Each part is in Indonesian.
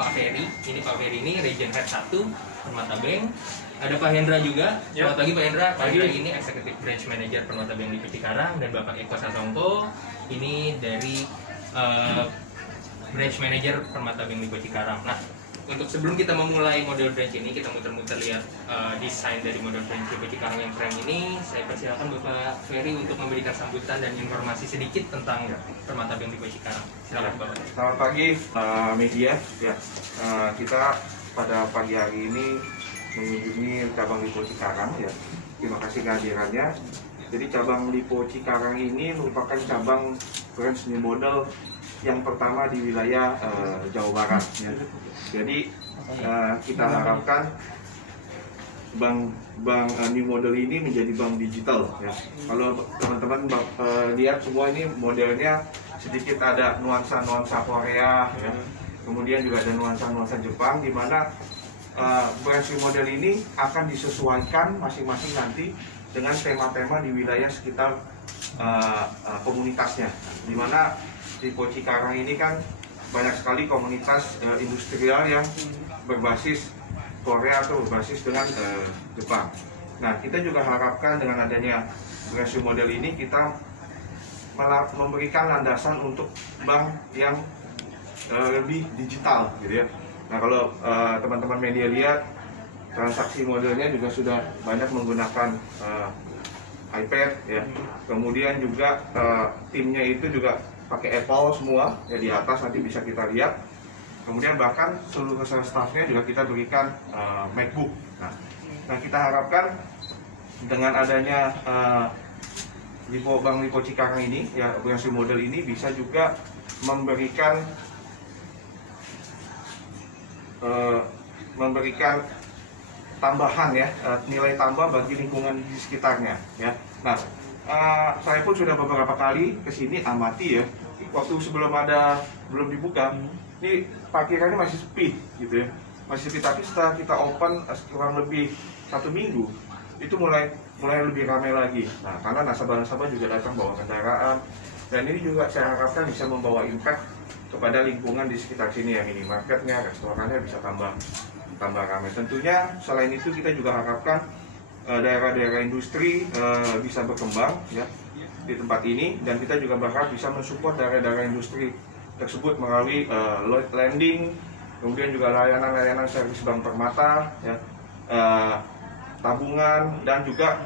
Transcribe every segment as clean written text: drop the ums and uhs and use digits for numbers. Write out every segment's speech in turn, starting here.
Pak Ferry. Ini Pak Ferry ini Region Head 1 Permata Bank. Ada Pak Hendra juga. Selamat pagi Pak Hendra. Pak Hendra ini Executive Branch Manager Permata Bank Lipo Cikarang, dan Bapak Eko Sasongko ini dari Branch Manager Permata Bank Lipo Cikarang. Nah, untuk sebelum kita memulai model branch ini, kita muter-muter lihat desain dari model branch Lipo Cikarang yang keren ini. Saya persilakan Bapak Ferry untuk memberikan sambutan dan informasi sedikit tentang Permata Bank Lipo Cikarang. Silakan Bapak. Selamat pagi media. Ya, kita pada pagi hari ini mengunjungi cabang Lipo Cikarang. Ya, terima kasih kehadirannya. Jadi cabang Lipo Cikarang ini merupakan cabang branch new model yang pertama di wilayah Jawa Barat. Ya. Jadi kita harapkan bank new model ini menjadi bank digital. Ya. Kalau teman-teman lihat semua ini modelnya sedikit ada nuansa Korea, ya. Kemudian juga ada nuansa Jepang, di mana branch new model ini akan disesuaikan masing-masing nanti dengan tema-tema di wilayah sekitar komunitasnya, di mana Lipo Cikarang ini kan banyak sekali komunitas industrial yang berbasis Korea atau berbasis dengan Jepang. Nah, kita juga harapkan dengan adanya branch new model ini kita memberikan landasan untuk bank yang lebih digital, gitu ya. Nah, kalau teman-teman media lihat transaksi modelnya juga sudah banyak menggunakan iPad, ya. Kemudian juga timnya itu juga pakai Apple semua, ya, di atas nanti bisa kita lihat. Kemudian bahkan seluruh staffnya juga kita berikan MacBook. Nah, kita harapkan dengan adanya Bank Lipo Cikarang ini, ya, branch model ini bisa juga memberikan tambahan, ya, nilai tambah bagi lingkungan di sekitarnya, ya. Nah, saya pun sudah beberapa kali kesini amati, ya, waktu belum dibuka, ini parkirannya masih sepi, gitu ya, masih sepi. Tapi setelah kita open kurang lebih 1 minggu, itu mulai lebih ramai lagi. Nah, karena nasabah-nasabah juga datang bawa kendaraan, dan ini juga saya harapkan bisa membawa impact kepada lingkungan di sekitar sini, ya, minimarketnya, restorannya bisa tambah ramai. Tentunya selain itu kita juga harapkan daerah-daerah industri bisa berkembang, ya, di tempat ini, dan kita juga berharap bisa mensupport daerah-daerah industri tersebut melalui lending, kemudian juga layanan-layanan servis bank permata, ya, tabungan, dan juga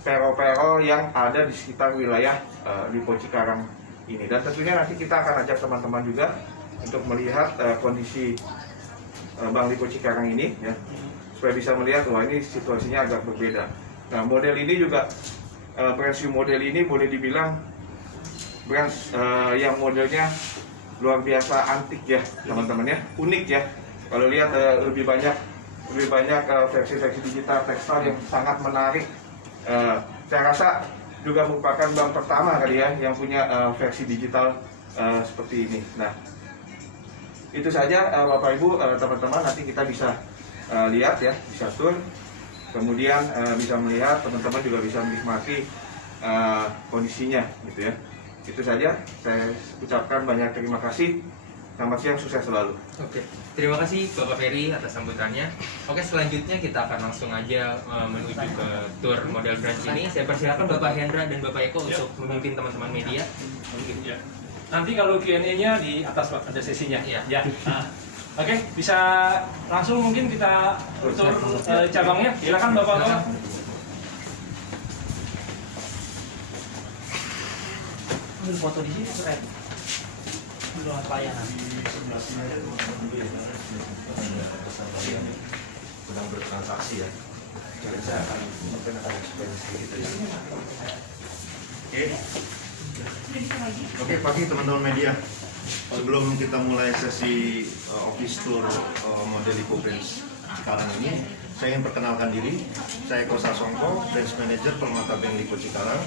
pero-pero yang ada di sekitar wilayah Lipo Cikarang ini. Dan tentunya nanti kita akan ajak teman-teman juga untuk melihat kondisi Bank Lipo Cikarang ini, ya, supaya bisa melihat, wah, ini situasinya agak berbeda. Nah, model ini juga branch model ini boleh dibilang branch yang modelnya luar biasa antik, ya, teman-teman, ya, unik, ya. Kalau lihat lebih banyak versi-versi digital tekstil yang sangat menarik. Saya rasa juga merupakan bank pertama kali, ya, yang punya versi digital seperti ini. Nah, itu saja Bapak Ibu, teman-teman, nanti kita bisa lihat, ya, bisa tour, kemudian bisa melihat, teman-teman juga bisa menikmati kondisinya, gitu ya. Itu saja, saya ucapkan banyak terima kasih. Selamat siang, sukses selalu. Oke, terima kasih Bapak Ferry atas sambutannya. Oke, selanjutnya kita akan langsung aja menuju ke tour model branch ini. Saya persilakan Bapak Hendra dan Bapak Eko untuk memimpin teman-teman media. Ya. Nanti kalau Q&A-nya di atas Pak, ada sesinya. Ya. Oke, bisa langsung mungkin kita tur cabangnya. Silakan Bapak. Foto di sini keren. Ruang pelayanan. Sedang bertransaksi, ya. Jadi saya akan mungkin akan ekspresi gitu, ya. Oke, pagi teman-teman media. Sebelum kita mulai sesi office tour model Lipo Branch Cikarang ini, saya ingin perkenalkan diri. Saya Eko Sasongko, Branch Manager Permata Bank Lipo Cikarang.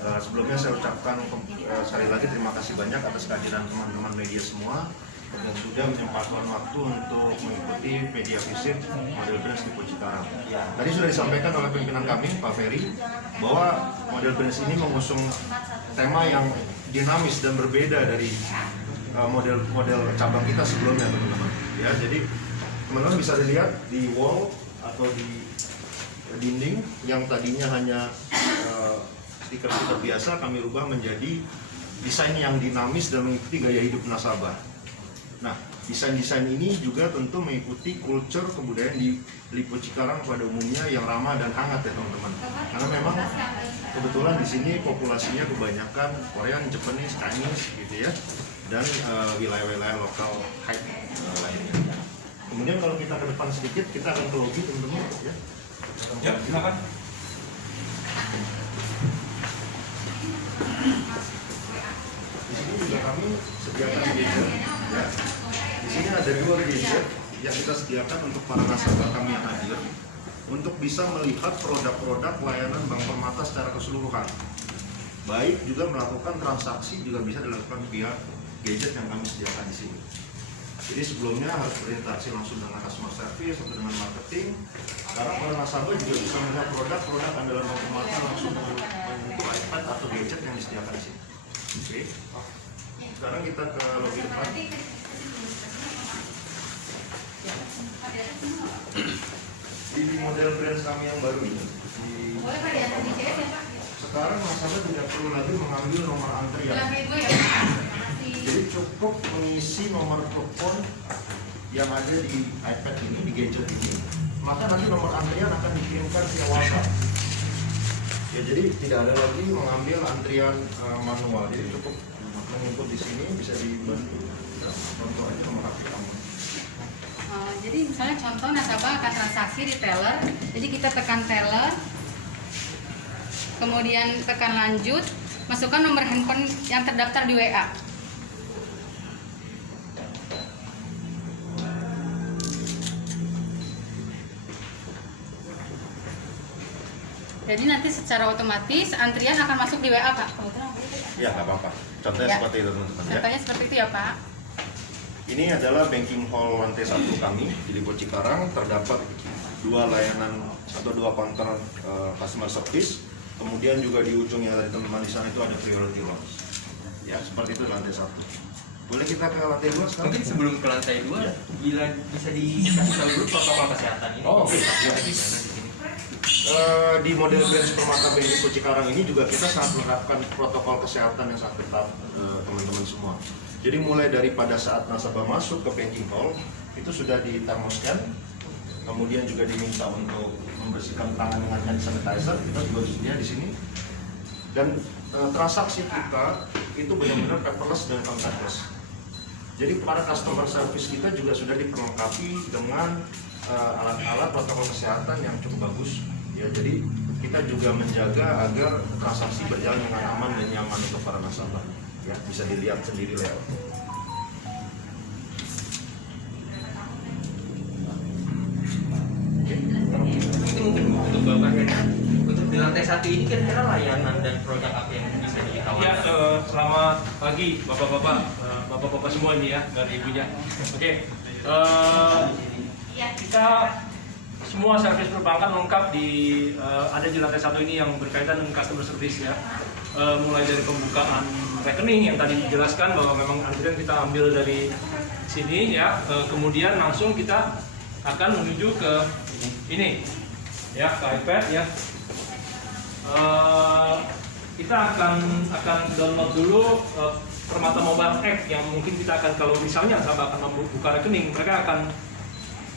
Sebelumnya saya ucapkan sekali lagi terima kasih banyak atas kehadiran teman-teman media semua yang sudah menyempatkan waktu untuk mengikuti media visit model branch Lipo Cikarang. Tadi sudah disampaikan oleh pimpinan kami, Pak Ferry, bahwa model branch ini mengusung tema yang dinamis dan berbeda dari model cabang kita sebelumnya, teman-teman. Ya, jadi teman-teman bisa dilihat di wall atau di dinding yang tadinya hanya stiker-stiker biasa, kami rubah menjadi desain yang dinamis dan mengikuti gaya hidup nasabah. Nah, desain-desain ini juga tentu mengikuti kultur kebudayaan di Lipo Cikarang pada umumnya yang ramah dan hangat ya teman-teman. Karena memang kebetulan di sini populasinya kebanyakan Korean, Japanese, Chinese gitu ya, dan wilayah-wilayah lokal hype lainnya. Kemudian kalau kita ke depan sedikit, kita akan ke lobby teman-teman ya. Ya, silakan. Di sini juga kami sediakan gadget ya. Di sini ada 2 gadget yang kita sediakan untuk para nasabah kami yang hadir untuk bisa melihat produk-produk layanan Bank Permata secara keseluruhan. Baik juga melakukan transaksi juga bisa dilakukan via gadget yang kami sediakan di sini. Jadi sebelumnya harus berinteraksi langsung dengan customer service atau dengan marketing. Karena para nasabah juga bisa melihat produk-produk andalan Bank Permata langsung menyentuh iPad atau gadget yang disediakan di sini. Oke. Sekarang kita ke lobby depan. Di model branch kami yang baru ini, sekarang nasabah tidak perlu lagi mengambil nomor antrian. Jadi cukup mengisi nomor telepon yang ada di iPad ini, di gadget ini, maka nanti nomor antrian akan dikirimkan via WhatsApp. Ya, jadi tidak ada lagi mengambil antrian manual. Jadi cukup menginput di sini, bisa dibantu. Ya, contoh aja nomor HP kamu. Jadi misalnya contoh nasabah akan transaksi di teller, jadi kita tekan teller, kemudian tekan lanjut, masukkan nomor handphone yang terdaftar di WA. Jadi nanti secara otomatis antrian akan masuk di WA, Pak. Ya, nggak apa-apa. Contohnya Ya. seperti itu teman-teman ya. Contohnya seperti itu ya, Pak. Ini adalah banking hall lantai 1 kami di Lipo Cikarang. Terdapat 2 layanan atau 2 counter customer service. Kemudian juga di ujungnya dari teman-teman di sana itu ada priority lounge. Ya, seperti itu di lantai 1. Boleh kita ke lantai 2 sekarang? Mungkin sebelum ke lantai 2, Ya. bila bisa dikasih tahu dulu protokol kesehatan ini. Oh, oke. Ya. Ya. Gimana di sini? Di model branch Permata Bank Lipo Cikarang ini juga kita sangat menerapkan protokol kesehatan yang sangat ketat teman-teman semua. Jadi mulai dari pada saat nasabah masuk ke banking hall itu sudah di thermoscan, kemudian juga diminta untuk membersihkan tangan dengan hand sanitizer, kita juga disediakan di sini. Dan transaksi kita itu benar-benar paperless dan contactless. Jadi para customer service kita juga sudah diperlengkapi dengan alat-alat protokol kesehatan yang cukup bagus. Ya, jadi kita juga menjaga agar transaksi berjalan dengan aman dan nyaman untuk para nasabah. Ya, bisa dilihat sendiri layoutnya. Itu mungkin untuk Bapak ya. Untuk di lantai 1 ini kira-kira layanan dan produk apa yang bisa Ya, ditawarkan? selamat pagi bapak-bapak, bapak-bapak semua ini ya, dari ibunya. Oke, kita semua servis perbankan lengkap ada di lantai 1 ini yang berkaitan dengan customer service ya. Mulai dari pembukaan rekening yang tadi dijelaskan bahwa memang antrian kita ambil dari sini ya, kemudian langsung kita akan menuju ke ini ya, ke iPad ya. Kita akan download dulu Permata Mobile App yang mungkin kita akan, kalau misalnya nasabah akan membuka rekening, mereka akan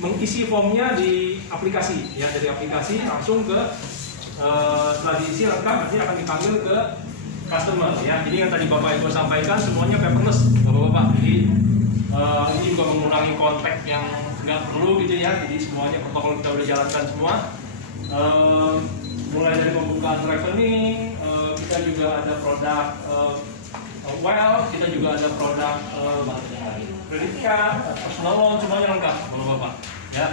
mengisi formnya di aplikasi ya, dari aplikasi langsung ke setelah diisi lengkap nanti akan dipanggil ke customer ya. Jadi yang tadi Bapak Ibu sampaikan semuanya paperless Bapak-bapak. Jadi ini juga mengurangi kontak yang nggak perlu gitu ya. Jadi semuanya protokol kita udah jalankan semua. Mulai dari pembukaan rekening, kita juga ada produk kita juga ada produk kredit card, personal loan, semuanya lengkap Bapak-bapak ya.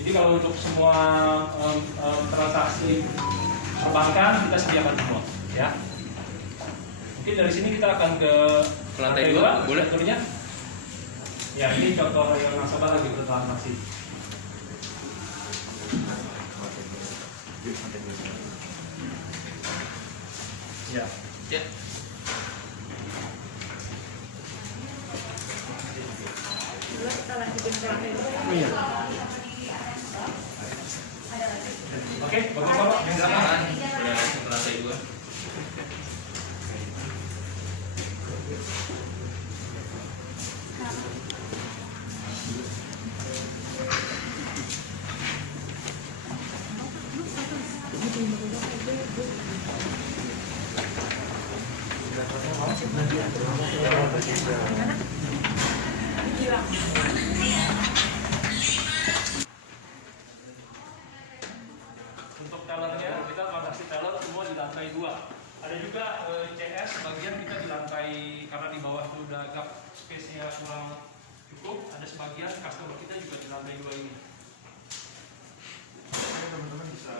Jadi kalau untuk semua transaksi perbankan kita sediakan semua ya. Mungkin dari sini kita akan ke Lantai 2, boleh? turnya. Ya, ini contoh yang nasabah lagi bertransaksi. Ya. Ya. Kita lanjutin Oke, bapak-bapak, Silakan. Udah langsung ke lantai 2. Untuk tellernya, kita transaksi teller semua di lantai 2. Ada juga CS bagian kita di lantai, karena di bawah itu udah agak space-nya kurang cukup. Ada sebagian customer kita juga di lantai 2 ini. Teman-teman bisa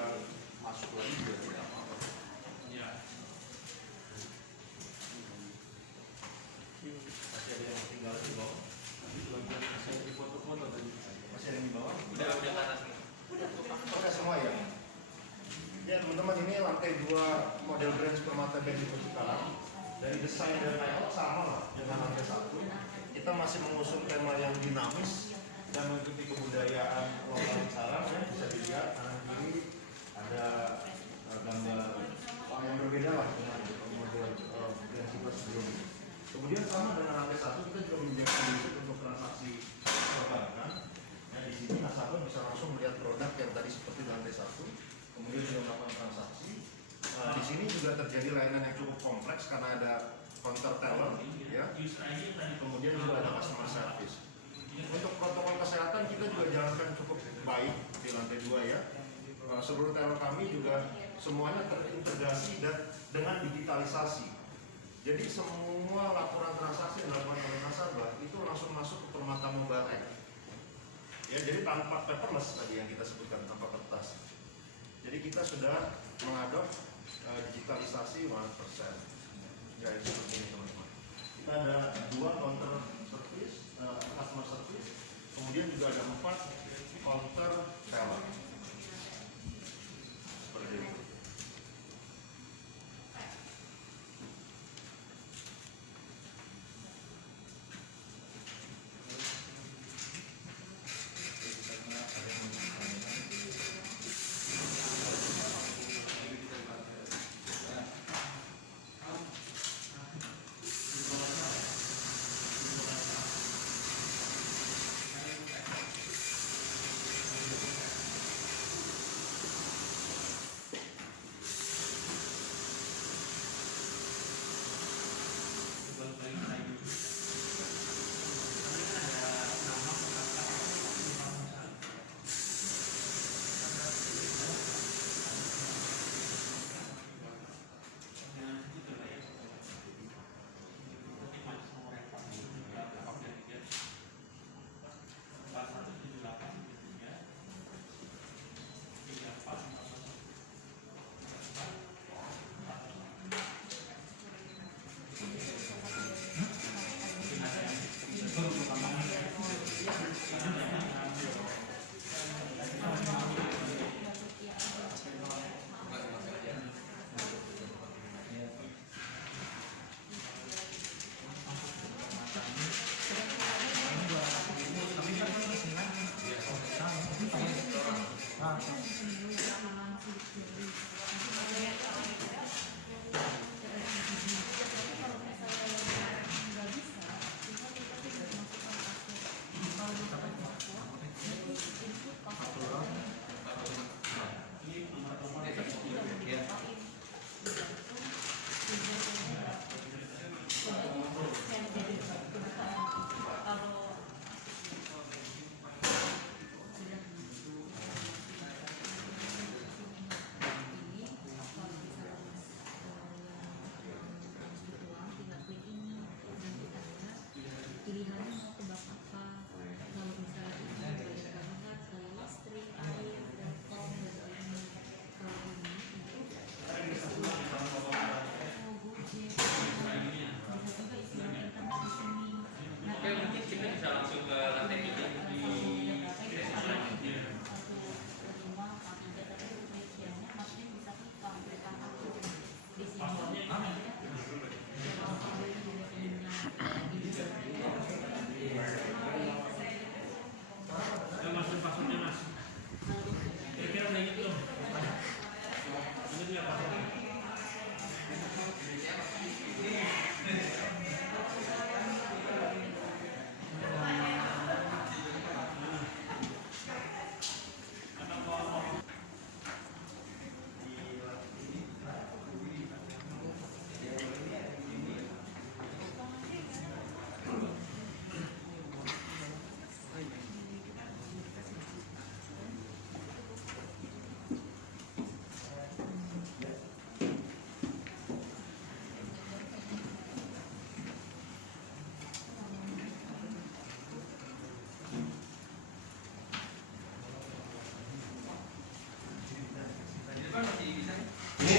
masuk lagi juga tidak apa-apa. Ya. Masih ada yang tinggal di bawah. Bagian saya di foto-foto tadi. Masih ada yang di bawah. Udah ke atas nih. Oke semua ya. Ya teman-teman, ini lantai 2 model branch Permata Bank di Cikarang. Dari desain dan layout sama lah dengan lantai 1. Kita masih mengusung tema yang dinamis dan mengikuti kebudayaan lokal Cikarang ya. Bisa dilihat kanan kiri ada gambar yang berbeda lah dengan model branch sebelumnya. Kemudian sama dengan lantai 1 kita juga menyediakan listrik untuk transaksi perbankan. Nah, di sini nasabah bisa langsung melihat produk yang tadi seperti di lantai 1. Kemudian sudah melakukan transaksi. Di sini juga terjadi layanan yang cukup kompleks karena ada counter teller, ya. Kemudian juga ada customer service. Untuk protokol kesehatan kita juga jalankan cukup baik di lantai 2 ya. Seluruh teller kami juga semuanya terintegrasi dan dengan digitalisasi. Jadi semua laporan transaksi yang dilakukan oleh nasabah itu langsung masuk ke Permata Mobile App. Ya, jadi tanpa paperless tadi yang kita sebutkan, tanpa kertas. Jadi kita sudah mengadop digitalisasi 100%. Ya, itu seperti ini teman-teman. Kita ada 2 counter service, customer service, kemudian juga ada 4 counter teller. Seperti itu.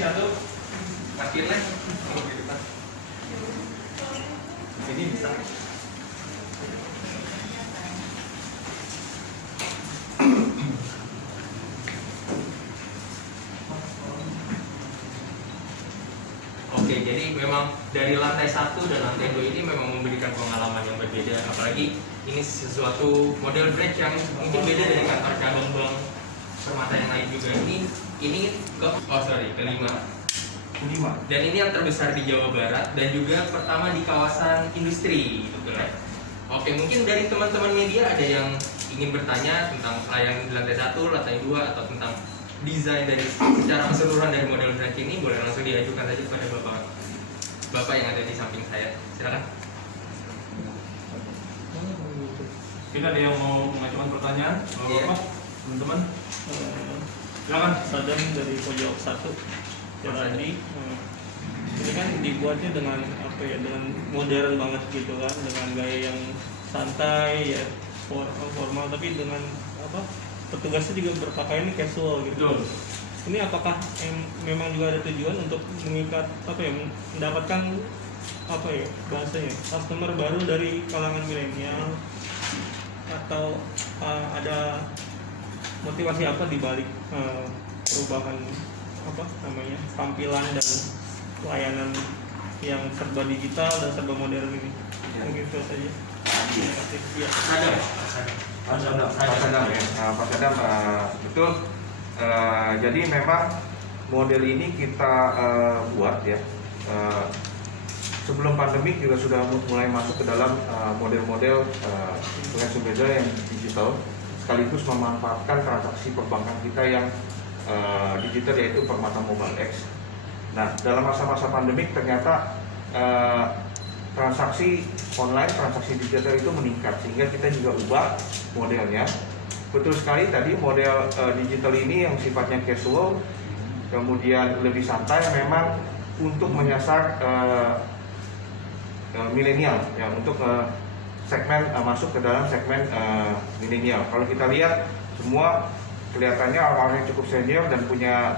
satu. Parkirnya di depan. Di sini bisa. Oke, jadi memang dari lantai 1 dan lantai 2 ini memang memberikan pengalaman yang berbeda. Apalagi ini sesuatu model branch yang mungkin beda dari kantor cabang bank permata yang lain juga. Ini kelima. Dan ini yang terbesar di Jawa Barat dan juga pertama di kawasan industri, betul ya? Oke, mungkin dari teman-teman media ada yang ingin bertanya tentang pelayanan di lantai 1, lantai 2 atau tentang desain dari secara keseluruhan dari model branch ini, boleh langsung diajukan saja kepada bapak yang ada di samping saya. Silakan. Kita ada yang mau mengajukan pertanyaan? Iya. Bapak, teman-teman, silakan. Sadam dari pojok 1 yang tadi ini kan dibuatnya dengan apa ya, dengan modern banget gitu kan, dengan gaya yang santai ya, formal, tapi dengan apa, petugasnya juga berpakaian casual gitu. Betul. Ini apakah memang juga ada tujuan untuk mengikat apa ya, mendapatkan apa ya bahasanya, customer baru dari kalangan milenial, atau ada motivasi apa di balik perubahan apa namanya, tampilan dan pelayanan yang serba digital dan serba modern ini? Mungkin itu saja. Terima kasih. Ya. Pak Sadam ya, Pak Sadam, betul. Jadi memang model ini kita buat ya. Sebelum pandemi juga sudah mulai masuk ke dalam model-model influencer yang digital, sekaligus memanfaatkan transaksi perbankan kita yang digital, yaitu Permata Mobile X. Nah, dalam masa-masa pandemik ternyata transaksi online, transaksi digital itu meningkat, sehingga kita juga ubah modelnya. Betul sekali tadi, model digital ini yang sifatnya casual, kemudian lebih santai, memang untuk menyasar milenial ya, untuk segmen masuk ke dalam segmen milenial. Kalau kita lihat semua kelihatannya orang-orang yang cukup senior dan punya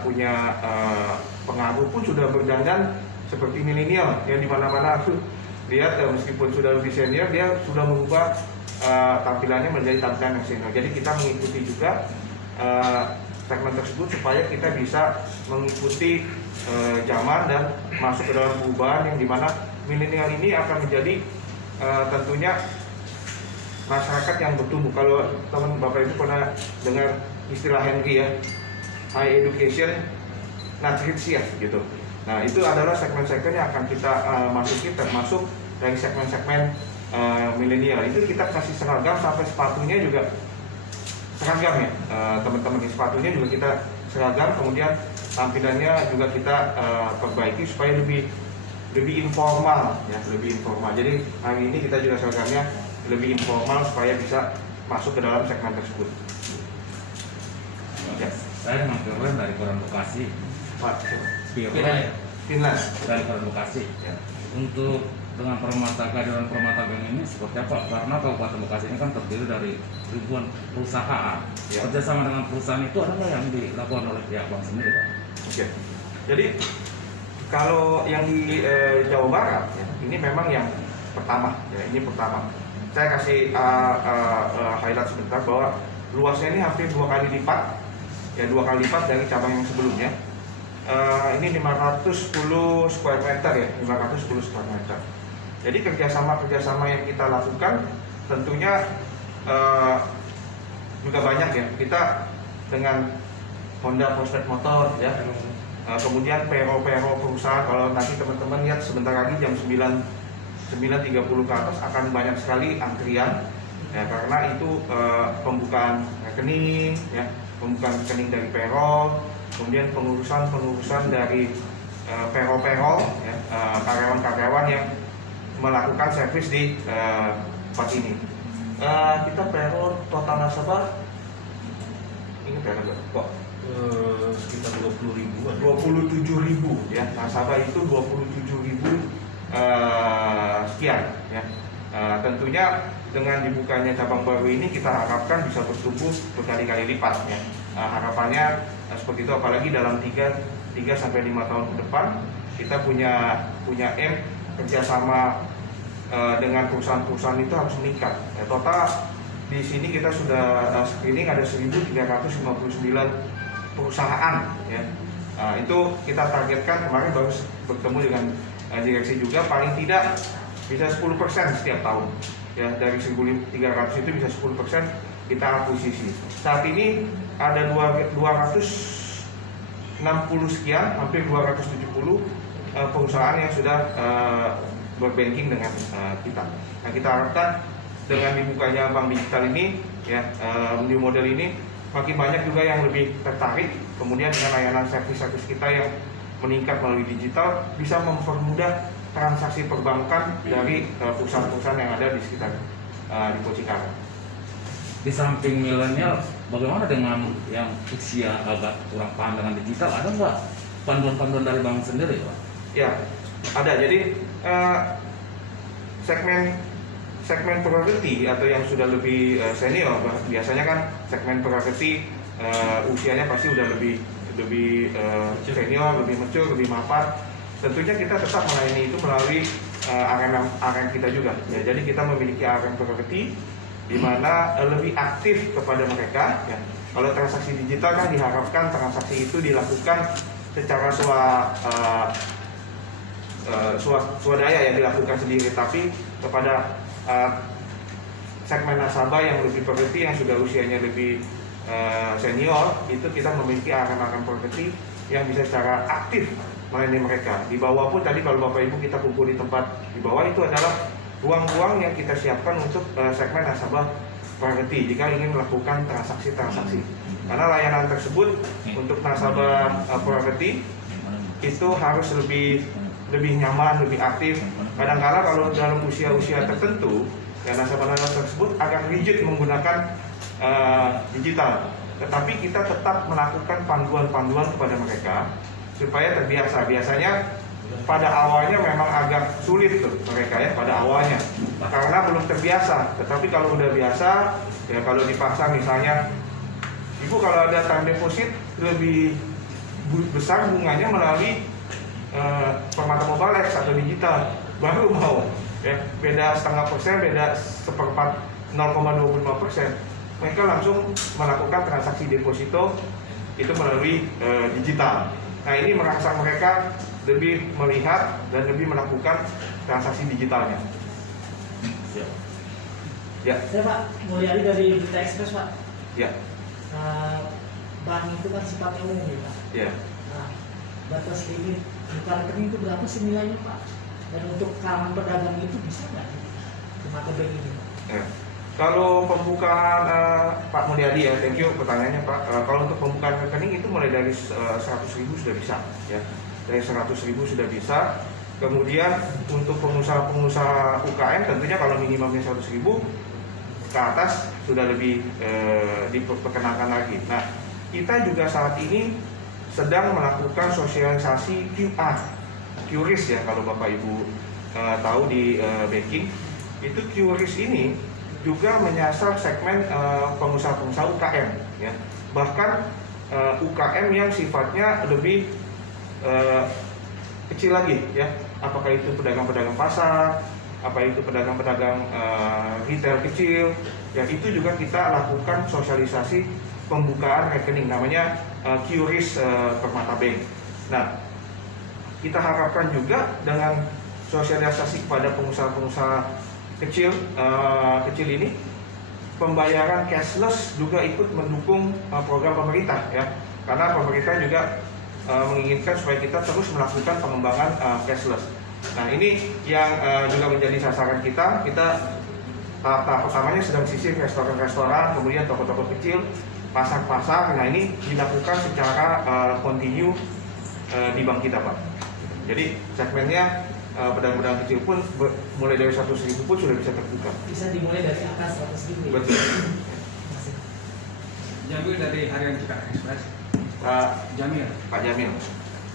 pengaruh pun sudah berdandan seperti milenial yang di mana-mana aku lihat, meskipun sudah lebih senior dia sudah mengubah tampilannya menjadi tampilan yang senior. Jadi kita mengikuti juga segmen tersebut supaya kita bisa mengikuti zaman dan masuk ke dalam perubahan yang dimana milenial ini akan menjadi tentunya masyarakat yang bertumbuh. Kalau teman Bapak Ibu pernah dengar istilah Henry ya, high education not rich ya gitu. Nah, itu adalah segmen-segmen yang akan kita masuki, termasuk dari segmen-segmen milenial. Itu kita kasih seragam, sampai sepatunya juga seragam ya, teman-teman. Di sepatunya juga kita seragam, kemudian tampilannya juga kita perbaiki supaya lebih informal ya, lebih informal. Jadi hari ini kita juga seragamnya lebih informal supaya bisa masuk ke dalam segmen tersebut. Ya. Saya memang keren dari Koran Bekasi, Pak Finland dari Koran Bekasi. Ya. Untuk dengan kehadiran Permata Bank ini seperti apa? Karena Kabupaten Bekasi ini kan terdiri dari ribuan perusahaan. Ya. Kerjasama dengan perusahaan itu adalah yang dilakukan oleh pihak bank sendiri, Pak. Oke. Jadi kalau yang di Jawa Barat ya, ini memang yang pertama ya, ini pertama. Saya kasih highlight sebentar bahwa luasnya ini hampir 2 kali lipat ya, 2 kali lipat dari cabang yang sebelumnya. Ini 510 square meter ya, 510 square meter. Jadi kerjasama yang kita lakukan tentunya juga banyak ya. Kita dengan Honda Prospect Motor ya, kemudian PRO perusahaan. Kalau nanti teman-teman lihat sebentar lagi jam 9.30 ke atas akan banyak sekali antrian ya, karena itu pembukaan rekening ya, pembukaan rekening dari payroll, kemudian pengurusan dari payroll ya, karyawan-karyawan yang melakukan servis di tempat ini. Kita payroll total nasabah ini berapa kok? Sekitar 20.000-an. 27.000 ya, nasabah itu 27.000 sekian ya. Tentunya dengan dibukanya cabang baru ini kita harapkan bisa bertumbuh berkali-kali lipat ya. Harapannya seperti itu, apalagi dalam 3 3-5 tahun ke depan kita punya aim kerjasama dengan perusahaan-perusahaan itu harus meningkat. Total di sini kita sudah screening ada 1.359 perusahaan ya. Itu kita targetkan, kemarin baru bertemu dengan direksi juga, paling tidak bisa 10% setiap tahun ya. Dari 1.300 itu bisa 10% kita akuisisi. Saat ini ada 260 sekian, hampir 270 perusahaan yang sudah berbanking dengan kita. Nah, kita harapkan dengan dibukanya bank digital ini ya, new model ini makin banyak juga yang lebih tertarik. Kemudian dengan layanan servis-servis kita yang meningkat melalui digital bisa mempermudah transaksi perbankan dari perusahaan-perusahaan yang ada di sekitar Lipo Cikarang. Di samping milenial, bagaimana dengan yang usia agak kurang paham dengan digital? Ada nggak panduan-panduan dari bank sendiri, Pak? Ya, ada. Jadi segmen priority atau yang sudah lebih senior, biasanya kan segmen priority usianya pasti udah lebih senior, lebih mature, lebih mapan. Tentunya kita tetap melayani itu melalui RM kita juga. Ya, jadi kita memiliki RM priority di mana lebih aktif kepada mereka. Ya. Kalau transaksi digital kan diharapkan transaksi itu dilakukan secara swadaya yang dilakukan sendiri, tapi kepada segmen nasabah yang lebih priority, yang sudah usianya lebih senior, itu kita memiliki RM priority yang bisa secara aktif melayani mereka. Di bawah pun tadi kalau Bapak Ibu kita kumpul di tempat di bawah itu adalah ruang-ruang yang kita siapkan untuk segmen nasabah priority jika ingin melakukan transaksi-transaksi. Karena layanan tersebut untuk nasabah priority itu harus lebih nyaman, lebih aktif. Kadang-kala kalau dalam usia-usia tertentu, ya nasabah-nasabah tersebut agak rigid menggunakan digital. Tetapi kita tetap melakukan panduan-panduan kepada mereka supaya terbiasa. Biasanya pada awalnya memang agak sulit tuh mereka ya pada awalnya karena belum terbiasa. Tetapi kalau udah biasa, ya kalau dipaksa misalnya, Ibu kalau ada time deposit lebih besar bunganya melalui Permata Mobile X atau digital, baru mau ya, beda 0,5%, beda 0,25%, mereka langsung melakukan transaksi deposito itu melalui digital. Nah, ini merangsang mereka lebih melihat dan lebih melakukan transaksi digitalnya. Ya. Saya Pak Mulyadi dari Berita Express, Pak. Ya. Bank itu kan sifatnya umum ya, Pak. Ya. Nah, batas limit buka rekening itu berapa sih nilainya, Pak? Dan untuk kalangan pedagang itu bisa nggak di mata bank ini, Pak? Ya. Kalau pembukaan Pak Mulyadi ya, thank you pertanyaannya Pak. Kalau untuk pembukaan rekening itu mulai dari 100.000 sudah bisa, ya. Dari 100.000 sudah bisa. Kemudian untuk pengusaha UKM tentunya kalau minimumnya 100.000 ke atas sudah lebih diperkenalkan lagi. Nah, kita juga saat ini sedang melakukan sosialisasi QRIS ya, kalau Bapak Ibu tahu di banking itu QRIS ini juga menyasar segmen pengusaha-pengusaha UKM ya. Bahkan UKM yang sifatnya lebih kecil lagi ya. Apakah itu pedagang-pedagang pasar, apa itu pedagang-pedagang retail kecil, ya itu juga kita lakukan sosialisasi pembukaan rekening namanya QRIS Permata Bank. Nah, kita harapkan juga dengan sosialisasi kepada pengusaha-pengusaha kecil ini, pembayaran cashless juga ikut mendukung program pemerintah ya, karena pemerintah juga menginginkan supaya kita terus melakukan pengembangan cashless. Nah, ini yang juga menjadi sasaran kita. Kita tahap pertamanya sedang sisir restoran-restoran, kemudian toko-toko kecil, pasar-pasar. Nah, ini dilakukan secara kontinu di bank kita, Pak. Jadi segmennya pedagang-pedagang kecil pun mulai dari 100.000 pun sudah bisa terbuka. Bisa dimulai dari angka 100.000. Betul. Jamil dari Harian Cikarang Express. Pak Jamil. Pak Jamil.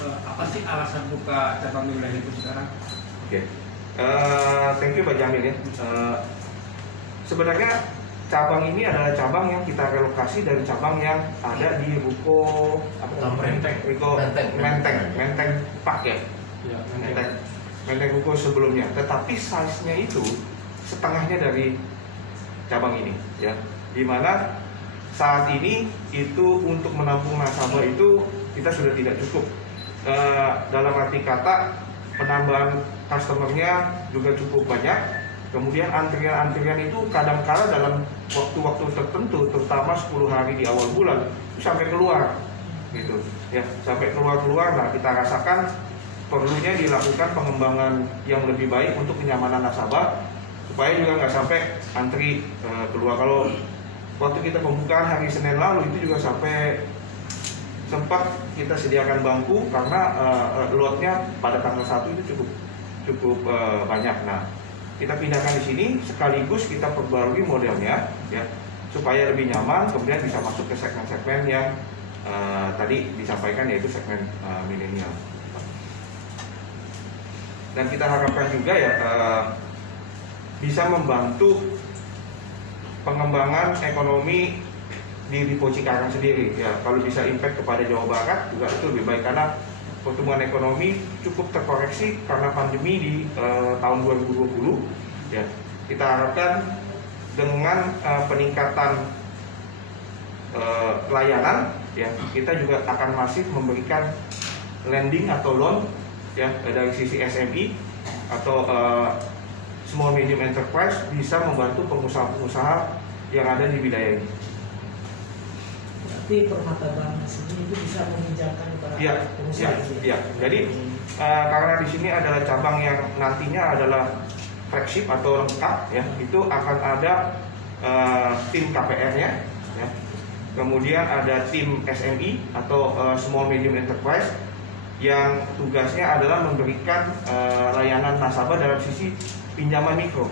Apa sih alasan buka cabang di wilayah Lipo sekarang? Oke. Thank you Pak Jamil ya. Sebenarnya cabang ini adalah cabang yang kita relokasi dari cabang yang ada di Ruko Menteng Park ya. Menteng Ruko sebelumnya. Tetapi size-nya itu setengahnya dari cabang ini ya. Dimana saat ini itu untuk menampung nasabah itu kita sudah tidak cukup. Dalam arti kata penambahan customernya juga cukup banyak. Kemudian antrian-antrian itu kadang-kala dalam waktu-waktu tertentu, terutama 10 hari di awal bulan itu sampai keluar, gitu ya, sampai keluar. Nah, kita rasakan perlunya dilakukan pengembangan yang lebih baik untuk kenyamanan nasabah supaya juga nggak sampai antri keluar. Kalau waktu kita pembukaan hari Senin lalu itu juga sampai sempat kita sediakan bangku karena lotnya pada tanggal 1 itu cukup banyak. Nah, kita pindahkan di sini sekaligus kita perbarui modelnya ya supaya lebih nyaman, kemudian bisa masuk ke segmen-segmen yang tadi disampaikan, yaitu segmen milenial. Dan kita harapkan juga ya bisa membantu pengembangan ekonomi di Lipo Cikarang sendiri ya. Kalau bisa impact kepada Jawa Barat juga itu lebih baik, karena pertumbuhan ekonomi cukup terkoreksi karena pandemi di tahun 2020 ya. Kita harapkan dengan peningkatan layanan ya, kita juga akan masif memberikan lending atau loan ya dari sisi SME atau small medium enterprise, bisa membantu pengusaha-pengusaha yang ada di wilayah ini. Permata Bank sini itu bisa meminjamkan kepada pengusaha. Iya. Jadi karena di sini adalah cabang yang nantinya adalah flagship atau lengkap ya, itu akan ada tim KPR-nya ya. Kemudian ada tim SME atau small medium enterprise yang tugasnya adalah memberikan layanan nasabah dalam sisi pinjaman mikro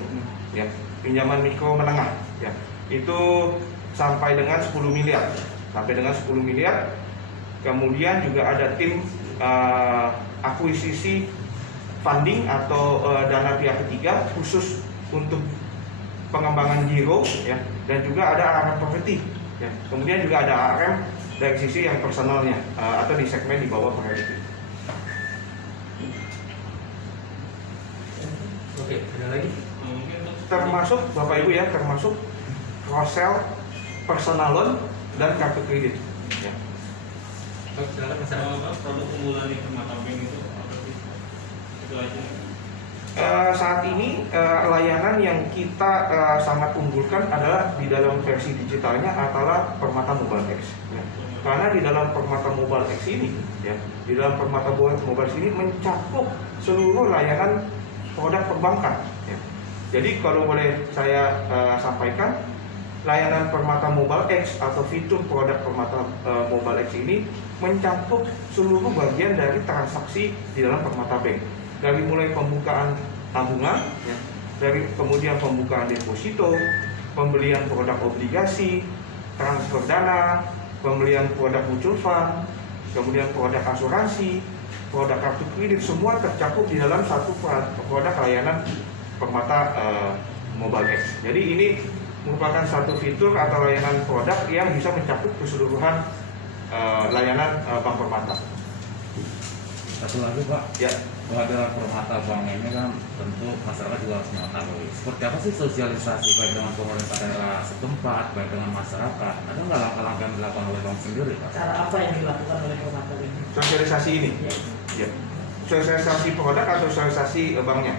ya, pinjaman mikro menengah ya. Itu sampai dengan 10 miliar. Kemudian juga ada tim akuisisi funding atau dana pihak ketiga khusus untuk pengembangan giro ya, dan juga ada ARM property ya. Kemudian juga ada ARM dari sisi yang personalnya atau di segmen di bawah priority. Oke, ada lagi? Termasuk Bapak Ibu ya, termasuk cross sell personal loan dan kartu kredit ya. Silakan Mas Arif. Produk unggulan di Permata Bank itu apa sih? Itu aja. Saat ini layanan yang kita sangat unggulkan adalah di dalam versi digitalnya adalah Permata Mobile X ya. Karena di dalam Permata Mobile X ini ya, di dalam Permata Mobile ini mencakup seluruh layanan produk perbankan ya. Jadi kalau boleh saya sampaikan, layanan Permata Mobile X atau fitur produk Permata Mobile X ini mencakup seluruh bagian dari transaksi di dalam Permata Bank, dari mulai pembukaan tabungan ya, dari kemudian pembukaan deposito, pembelian produk obligasi, transfer dana, pembelian produk mutual fund, kemudian produk asuransi, produk kartu kredit, semua tercakup di dalam satu produk layanan Permata Mobile X. Jadi ini merupakan satu fitur atau layanan produk yang bisa mencakup keseluruhan layanan Bank Permata. Satu lagi Pak, Ya. kehadiran Permata Bank ini kan tentu masyarakat juga harus mengetahui seperti apa sih sosialisasi baik dengan pemerintah daerah setempat, baik dengan masyarakat. Ada nggak langkah-langkah yang dilakukan oleh Bank sendiri Pak? Cara apa yang dilakukan oleh Permata Bank? Sosialisasi ini, Ya. ya. Sosialisasi produk atau sosialisasi banknya?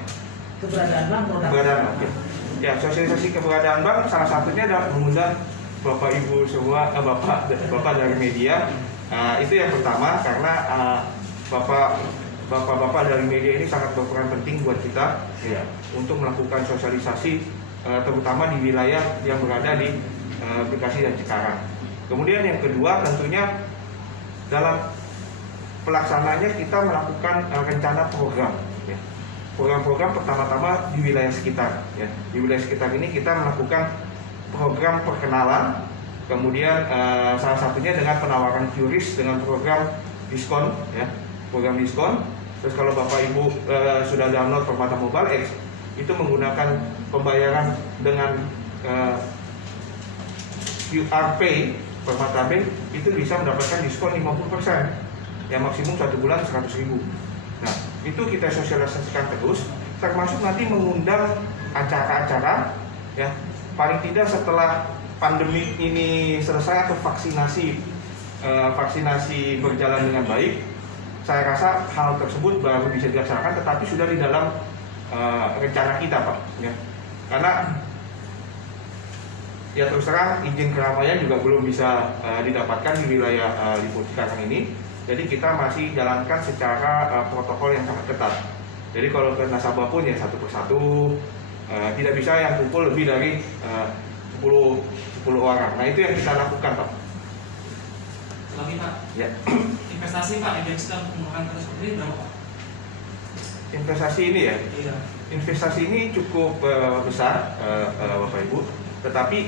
Keberadaan bank, produk. Keberadaan bank. Ya, sosialisasi keberadaan bank salah satunya adalah mengundang Bapak Ibu semua, Bapak dari media. Itu yang pertama, karena Bapak dari media ini sangat berperan penting buat kita ya, untuk melakukan sosialisasi terutama di wilayah yang berada di Bekasi dan Cikarang. Kemudian yang kedua tentunya dalam pelaksananya kita melakukan rencana program ya. Program-program pertama-tama di wilayah sekitar ya. Di wilayah sekitar ini kita melakukan program perkenalan, kemudian salah satunya dengan penawaran QRIS dengan program diskon ya, program diskon. Terus kalau Bapak Ibu sudah download Permata Mobile X, itu menggunakan pembayaran dengan QR Pay Permata Bank itu bisa mendapatkan diskon 50%, yang maksimum 1 bulan 100.000. Nah, itu kita sosialisasikan terus, termasuk nanti mengundang acara-acara, ya, paling tidak setelah pandemi ini selesai atau vaksinasi berjalan dengan baik. Saya rasa hal tersebut baru bisa dilaksanakan, tetapi sudah di dalam rencana kita, Pak. Ya. Karena ya terus terang izin keramaian juga belum bisa didapatkan di wilayah Lipo Cikarang ini. Jadi kita masih jalankan secara protokol yang sangat ketat. Jadi kalau ke nasabah pun ya satu persatu, tidak bisa yang kumpul lebih dari 10 orang. Nah itu yang kita lakukan, Pak. Lagi Pak, Ya. investasi Pak, yang sedang menggunakan kata seperti ini berapa Pak? Investasi ini ya, Iya. investasi ini cukup besar, Bapak Ibu. Tetapi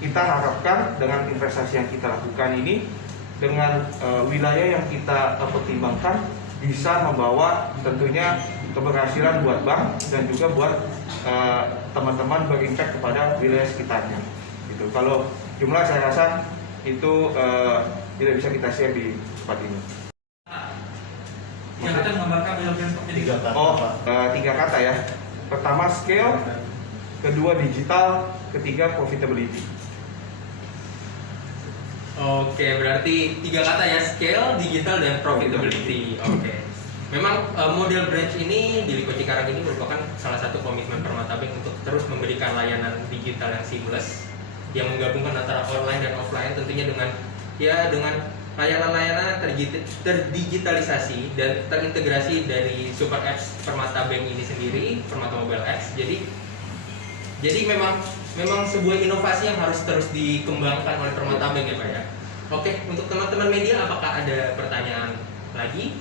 kita harapkan dengan investasi yang kita lakukan ini, dengan wilayah yang kita pertimbangkan, bisa membawa tentunya keberhasilan buat bank dan juga buat teman-teman berimpact kepada wilayah sekitarnya. Gitu. Kalau jumlah saya rasa itu tidak bisa kita share di tempat ini. Yang ada menggambarkan model seperti ini. 3 kata, Oh, Pak. 3 kata ya. Pertama scale, kedua digital, ketiga profitability. Oke, berarti 3 kata ya, scale, digital, dan profitability. Oke. Memang model branch ini di Lipo Cikarang ini merupakan salah satu komitmen Permata Bank untuk terus memberikan layanan digital yang seamless, yang menggabungkan antara online dan offline, tentunya dengan layanan-layanan terdigitalisasi dan terintegrasi dari super apps Permata Bank ini sendiri, Permata Mobile Apps. Jadi memang sebuah inovasi yang harus terus dikembangkan oleh Permata Bank ya Pak ya. Oke, untuk teman-teman media apakah ada pertanyaan lagi?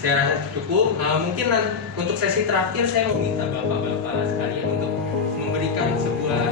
Saya rasa cukup. Mungkin untuk sesi terakhir saya meminta bapak-bapak sekalian untuk memberikan sebuah